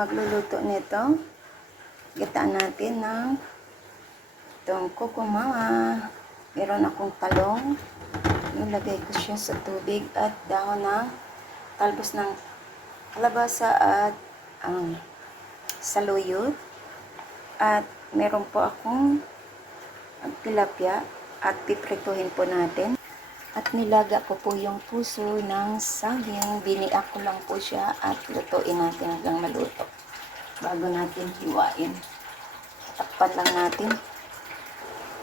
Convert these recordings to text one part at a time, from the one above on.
magluluto nito. Gitaan natin ng itong kukumama. Meron akong talong. Nilagay ko siya sa tubig at dahon ng talbos ng kalabasa at saluyot. At meron po akong tilapia at piprituhin po natin. At nilaga ko po yung puso ng saging. Biniak ko lang po siya at lutuin natin hanggang maluto. Bago natin hiwain. Takpan lang natin.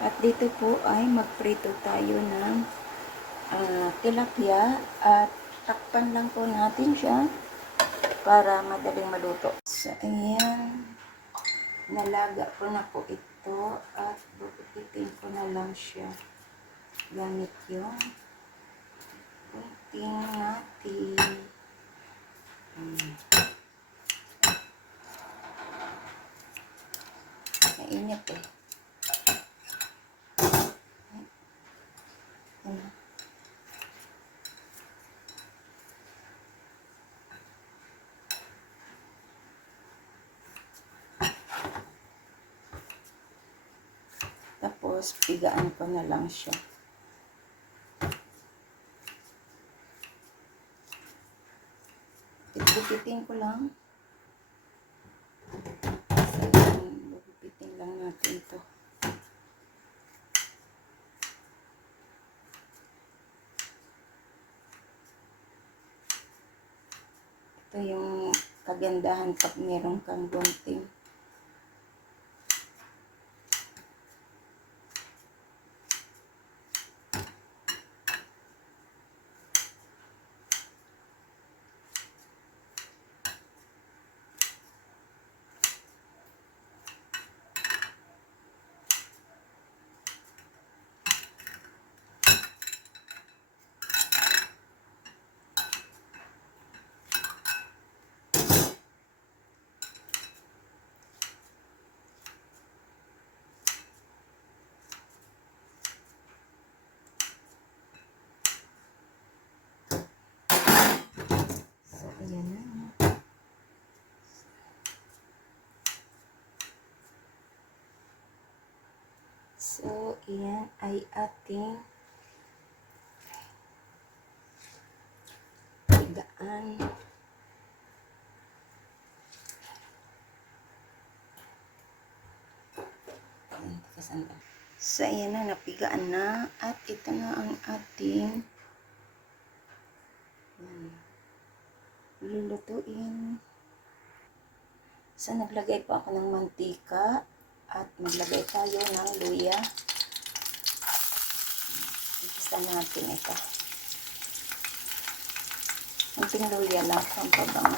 At dito po ay magprito tayo ng tilapia at takpan lang po natin siya para madaling maluto. So, ayan. Nalaga ko na po ito at bubukitin ko na lang siya. Gamit yung kunting natin. Mainit eh. Tapos, pigaan ko na lang siya. Bukitin ko lang. Bukitin lang natin ito. Ito yung kagandahan pag meron kang gunting. Ayan na. So, ayan ay ating pigaan. So, ayan na, napigaan na. At ito na ang ating lulutuin. So, naglagay po ako ng mantika at maglagay tayo ng luya. Igisa natin ito. Kunting luya lang, pampabango.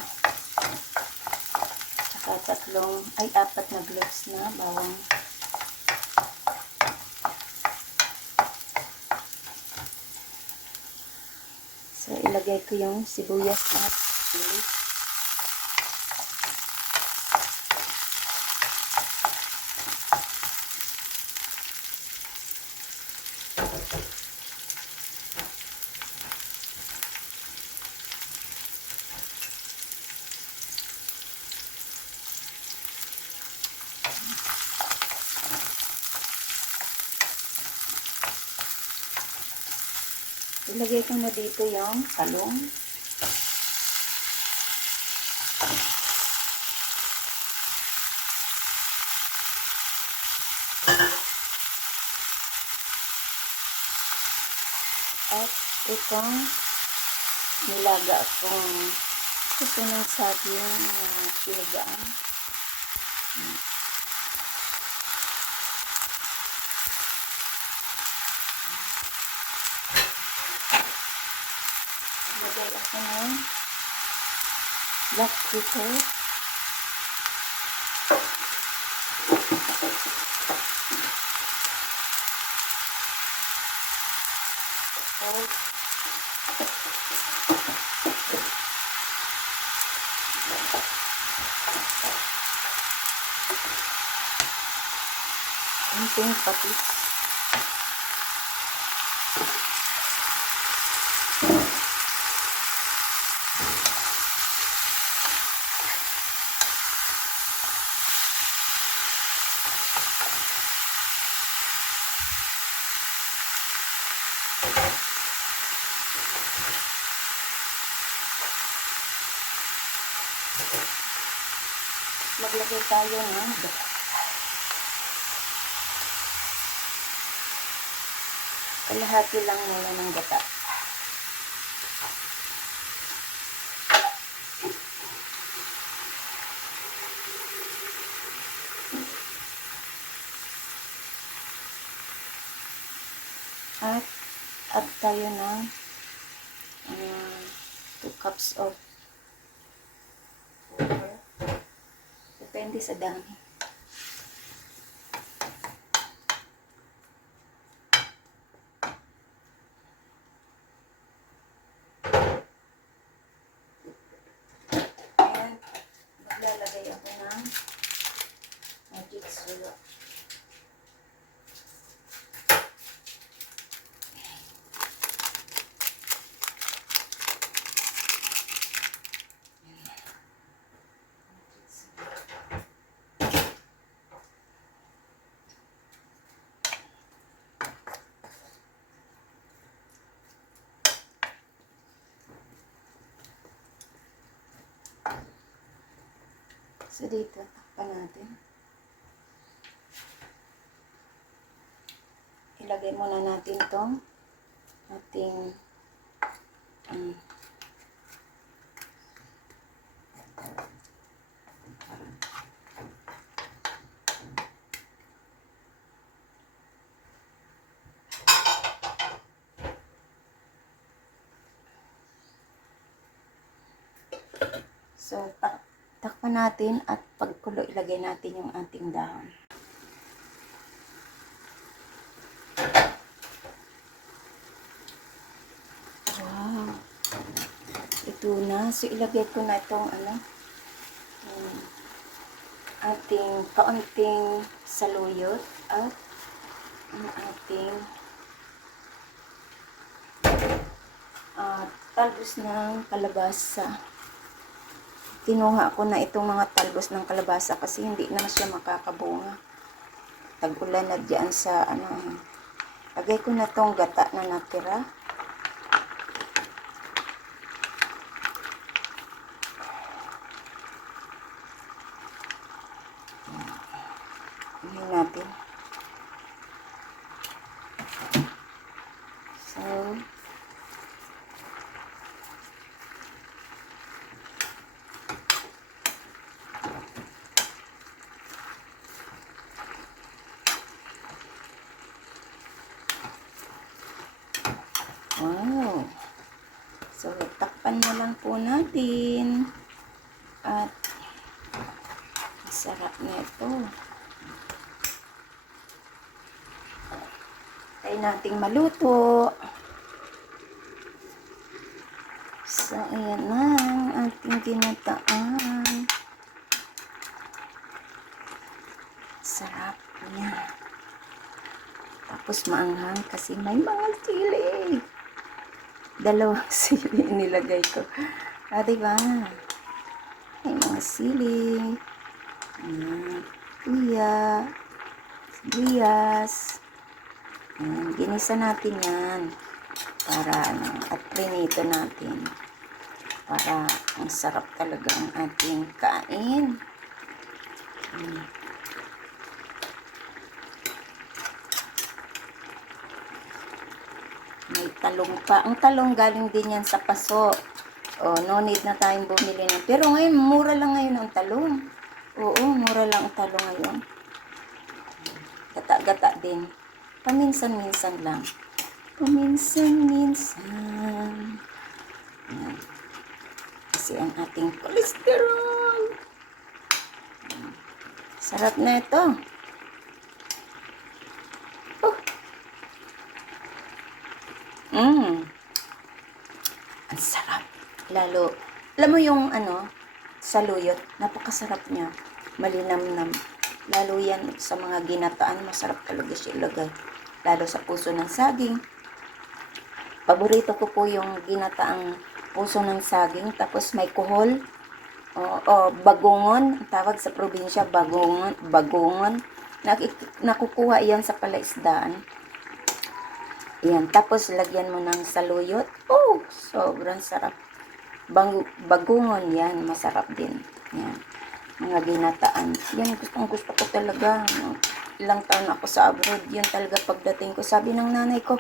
Saka apat na cloves na bawang. So, ilagay ko yung sibuyas at chili. Ilagay ko na dito yung talong. At itong nilaga kong puso ng saging na pinigaan. Lagay ako ng black pepper. Salt. Kunting patis. maglagay tayo ng gata. Kalahati lang muna ng gata. At add tayo ng 2 cups of water. Depende sa dami. Ayan, maglalagay ako ng magic syrup. So, dito, takpan natin. Ilagay muna natin itong ating so, takpan natin at pagkulo ilagay natin yung ating dahon. Wow! Ito na. So, ilagay ko na itong ating kaunting saluyot at ang ating talbos ng kalabasa. Kinuha ko na itong mga talbos ng kalabasa kasi hindi na siya makakabunga. Tag-ulan na dyan sa lagay ko na itong gata na natira. Ayan natin. So, wow! So, takpan na lang po natin. At, masarap na ito. Tayo nating maluto. So, ayan na ang ating ginataan. Sarap niya. Tapos maanghang kasi may mga sili. 2 sili nilagay ko. Diba? May mga sili. Luya. Sibuyas. Ginisa natin yan. Para at prinito natin. Para ang sarap talaga ang ating kain. May talong pa. Ang talong galing din yan sa paso. No need na tayong bumili ng. Pero ngayon, mura lang ngayon ang talong. Oo, mura lang ang talong ngayon. Gata-gata din. Paminsan-minsan lang. Paminsan-minsan. Ayan. Kasi ang ating cholesterol. Sarap na ito. Ang sarap. Lalo, alam mo yung saluyot, napakasarap niya. Malinamnam. Lalo yan sa mga ginataan, masarap talaga siya ilagay. Lalo sa puso ng saging. Paborito ko po yung ginataang puso ng saging. Tapos may kuhol. Bagungon. Ang tawag sa probinsya, bagungon. Nakukuha yan sa palaisdaan. Yan. Tapos, lagyan mo ng saluyot. Sobrang sarap. Bagungon yan. Masarap din. Yan. mga ginataan. Yan, gusto ko talaga. Ilang taon ako sa abroad, yan talaga pagdating ko. Sabi ng nanay ko,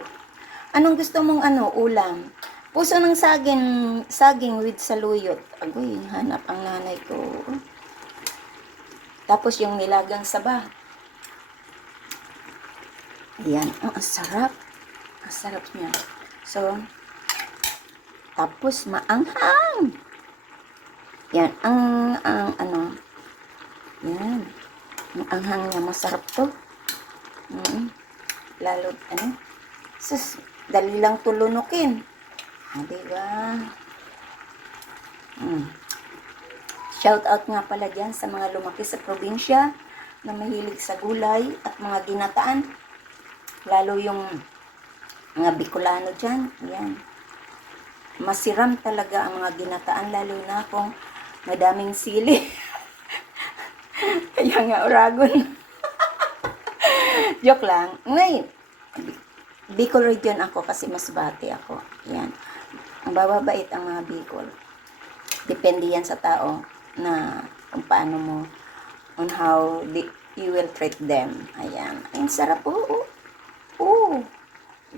anong gusto mong ulam? Puso ng saging with saluyot. Agoy, hanap ang nanay ko. Tapos yung nilagang saba. Ayan, ang sarap. Ang sarap niya. So, tapos maanghang. Yan, yan. Ang anghang niya, masarap to. Lalo, sus, dali lang tulunukin. Diba? Shout out nga pala dyan sa mga lumaki sa probinsya na mahilig sa gulay at mga ginataan. Lalo yung mga Bicolano dyan. Yan. Masiram talaga ang mga ginataan, lalo na kung madaming sili. Kaya nga, Uragon. Joke lang. Ngayon, Bicol region ako kasi Masbate ako. Yan. Ang bababait ang mga Bicol. Depende yan sa tao na kung paano mo, on how you will treat them. Ayan. Ang sarap po.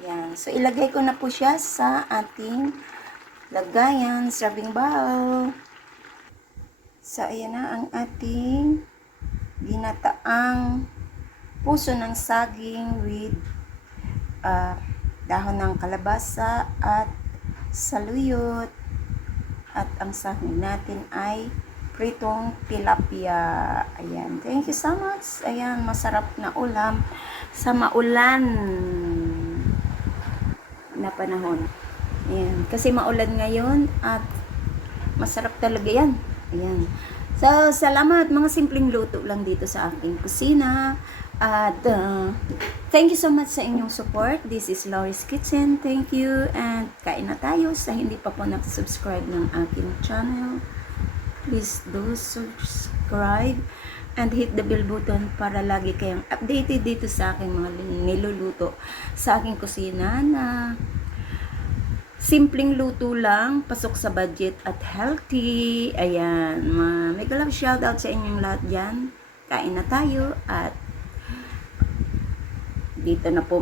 Yan. So, ilagay ko na po siya sa ating lagayan, serving bowl. So, ayan na ang ating ginataang puso ng saging with dahon ng kalabasa at saluyot. At ang saging natin ay pritong tilapia. Ayan. Thank you so much. Ayan, masarap na ulam sa maulan na panahon. Ayan. Kasi maulan ngayon at masarap talaga yan. Ayan. So, salamat. Mga simpleng luto lang dito sa aking kusina. At thank you so much sa inyong support. This is Laurie's Kitchen. Thank you. And kain na tayo. Sa hindi pa po nakasubscribe ng aking channel, please do subscribe and hit the bell button para lagi kayong updated dito sa aking mga niluluto sa aking kusina na simpleng luto lang, pasok sa budget at healthy. Ayan, mega love shoutout sa inyong lahat dyan. Kain na tayo at dito na po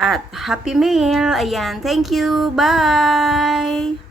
at happy meal. Ayan, thank you. Bye!